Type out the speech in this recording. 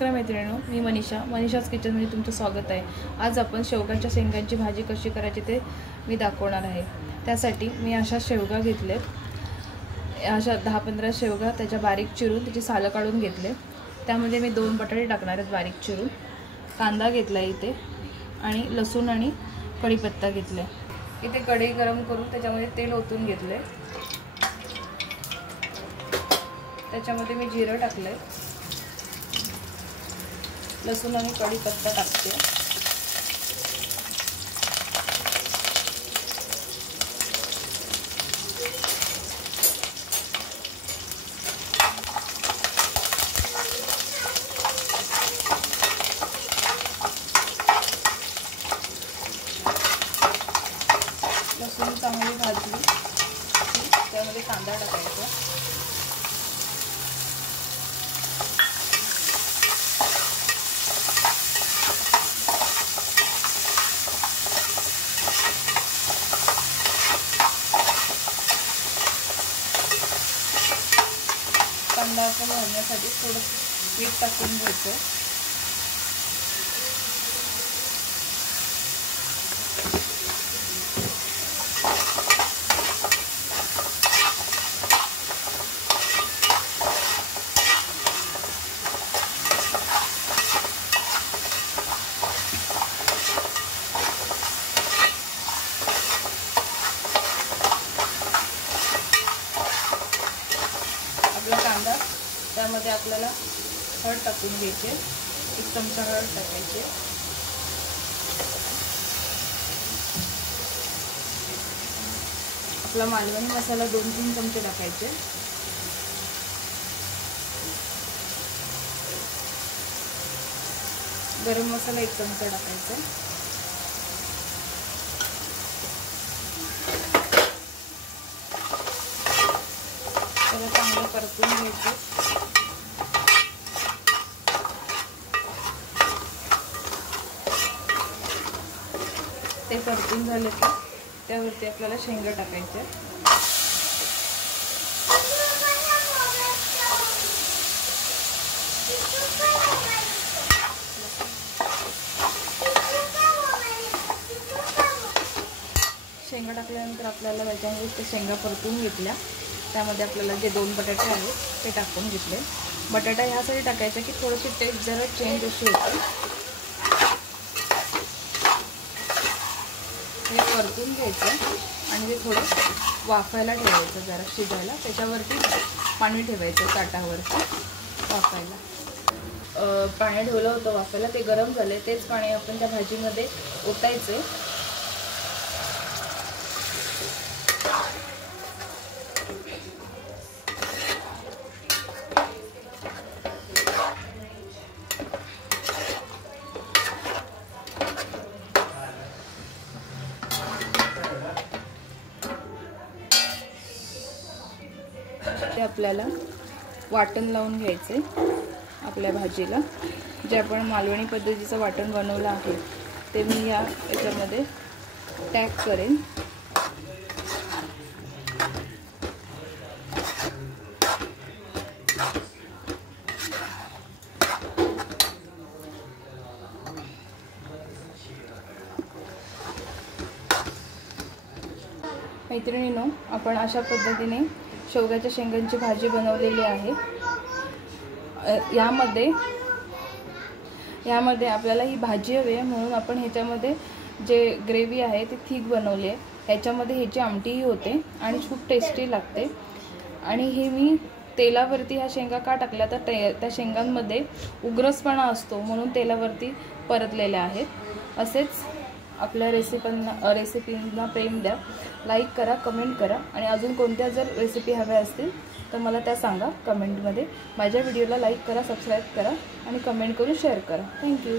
नमस्कार मैत्रिणींनो, मी मनीषाच किचनमध्ये तुमचं स्वागत आहे। आज आपण शेवगाच्या शेंगांची भाजी कशी करायची ते मी दाखवणार आहे। त्यासाठी मी अशा शेवगा घेतले, अशा 10-15 शेवगा त्याच्या बारीक चिरून त्याची सालं काढून घेतले। त्यामध्ये मी 2 बटाटे टाकणार आहेत बारीक चिरून, कांदा घेतला इथे आणि लसूण आणि कढीपत्ता घेतले। इथे कढई गरम करून त्याच्यामध्ये तेल ओतून घेतले, त्याच्यामध्ये मी जिरं टाकले, लसूण आणि कढीपत्ता टाकते। लसूण चांगली भाजली त्यामध्ये कांदा टाकायचा, कांदा आपण घालण्यासाठी थोडं मीठ टाकून घ्यायचं। कांदा त्यामध्ये आपल्याला हळद टाकून घ्यायचे, 1 चमचा हळद टाकायचे, आपला मालवणी मसाला 2-3 चमचे टाकायचे, गरम मसाला 1 चमचा टाकायचा, त्याला चांगलं परतून घ्यायचं। ते परतून झाले की त्यावरती आपल्याला शेंगा टाकायच्या, शेंगा टाकल्यानंतर आपल्याला त्याच्यामध्ये ते शेंगा परतून घेतल्या, त्यामध्ये आपल्याला जे 2 बटाटे आहेत ते टाकून घेतले। बटाटा ह्यासाठी टाकायचा की थोडीशी टेस्ट जरा चेंज अशी होते। हे परतून घ्यायचं आणि ते थोडं वाफायला ठेवायचं, जरा शिजायला, त्याच्यावरती पाणी ठेवायचं ताटावरती वाफायला। पाणी ठेवलं होतं वाफायला, ते गरम झाले, तेच पाणी आपण त्या भाजीमध्ये ओतायचं। ते आपल्याला वाटण लावून घ्यायचे आपल्या भाजीला, जे आपण मालवणी पद्धतीचं वाटण बनवलं आहे ते मी याच्यामध्ये टॅग करेन। मैत्रिणींनो, आपण अशा पद्धतीने शेवगाच्या शेंगांची भाजी बनवलेली आहे। यामध्ये आपल्याला ही भाजी हवी आहे म्हणून आपण ह्याच्यामध्ये जे ग्रेव्ही आहे ती थिक बनवली आहे। ह्याच्यामध्ये ह्याची आमटीही होते आणि खूप टेस्टी लागते। आणि हे मी तेलावरती ह्या शेंगा का टाकल्या तर त्या शेंगांमध्ये उग्रसपणा असतो म्हणून तेलावरती परतलेल्या आहेत। असेच आपल्या रेसिपींना प्रेम द्या, लाईक करा, कमेंट करा आणि अजून कोणत्या जर रेसिपी हव्या असतील तर मला त्या सांगा कमेंटमध्ये। माझ्या व्हिडिओला लाईक करा, सबस्क्राईब करा आणि कमेंट करून शेअर करा। थँक्यू।